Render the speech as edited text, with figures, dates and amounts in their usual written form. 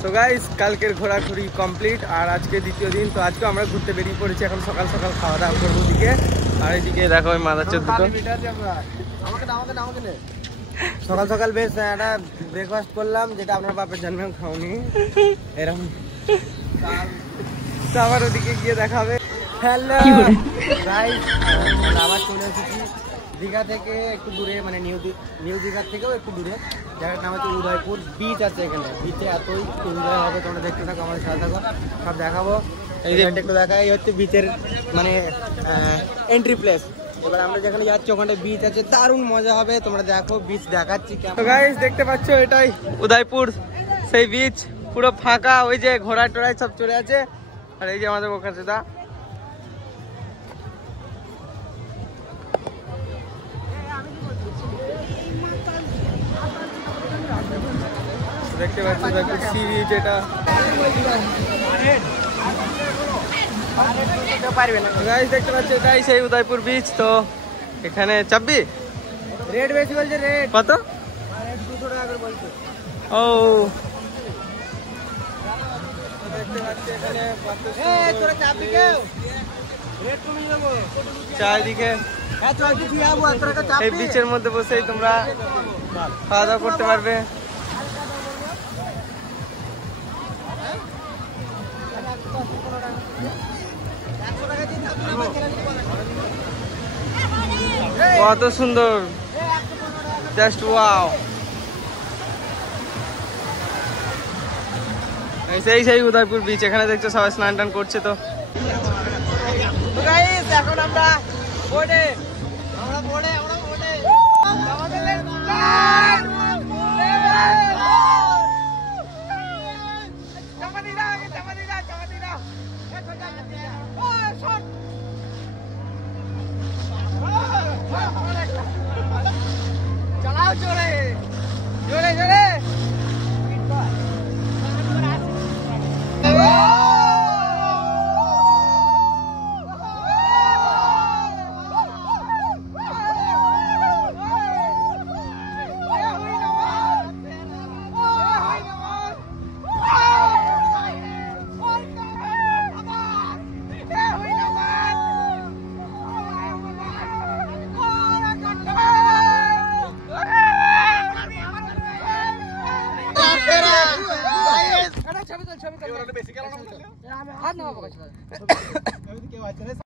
তো গাইস কালকের ঘোরাঘুরি কমপ্লিট আর আজকে দ্বিতীয় দিন। তো আজকে আমরা ঘুরতে বেরিয়ে পড়েছি, এখন সকাল সকাল খাওয়া দাওয়া করবো দিকে। আর এদিকে দেখো ওই মাদারচোদ দুটো সকাল সকাল বেশ একটা ব্রেকফাস্ট করলাম, যেটা আপনার বাপের জন্মেও খাওনি এরকম। তো আবার ওদিকে গিয়ে দেখা হবে। হ্যালো গাইস, আবার চলে এসেছি দীঘা থেকে একটু দূরে, মানে নিউ দীঘার থেকেও একটু দূরে। জায়গার নাম হচ্ছে উদয়পুর বিচ আছে। এখানে বিচে এতই এনজয় হবে, তোমরা দেখতে থাকো, আমাদের সাথে থাকো, সব দেখাবো। এই যে একটু দেখা, এই হচ্ছে বিচের মানে এন্ট্রি প্লেস। এবার আমরা যেখানে যাচ্ছি ওখানে বিচ আছে, দারুণ মজা হবে, তোমরা দেখো বিচ দেখাচ্ছি। তো গাইস দেখতে পাচ্ছ এটাই উদয়পুর সেই বিচ, পুরো ফাঁকা। ওই যে ঘোড়া টোড়াই সব চলে আছে, আর এই যে আমাদের ওখানে দা দেখতে পাচ্ছি উদয়পুর সি বিচ। এটা গাইস দেখতে পাচ্ছি এটাই সেই উদয়পুর বিচ। তো এখানে চাপবি, রেট বেশি বলছে। রেট কত? 200 টাকা করে বলছে। ও দেখতে পাচ্ছি এখানে কত সুন্দর। তোরা চাপবি কেউ? রেট কমিয়ে দেবো চারিদিকে। এই বিচের মধ্যে বসেই তোমরা খাওয়া দাওয়া করতে পারবে। কত সুন্দর, জাস্ট ওয়াও। সেই উদয়পুর বিচ, এখানে দেখছো সবাই স্নান টান করছে। তো এখন আমরা বোটে, চালাও জোরে জোরে জোরে। ছবি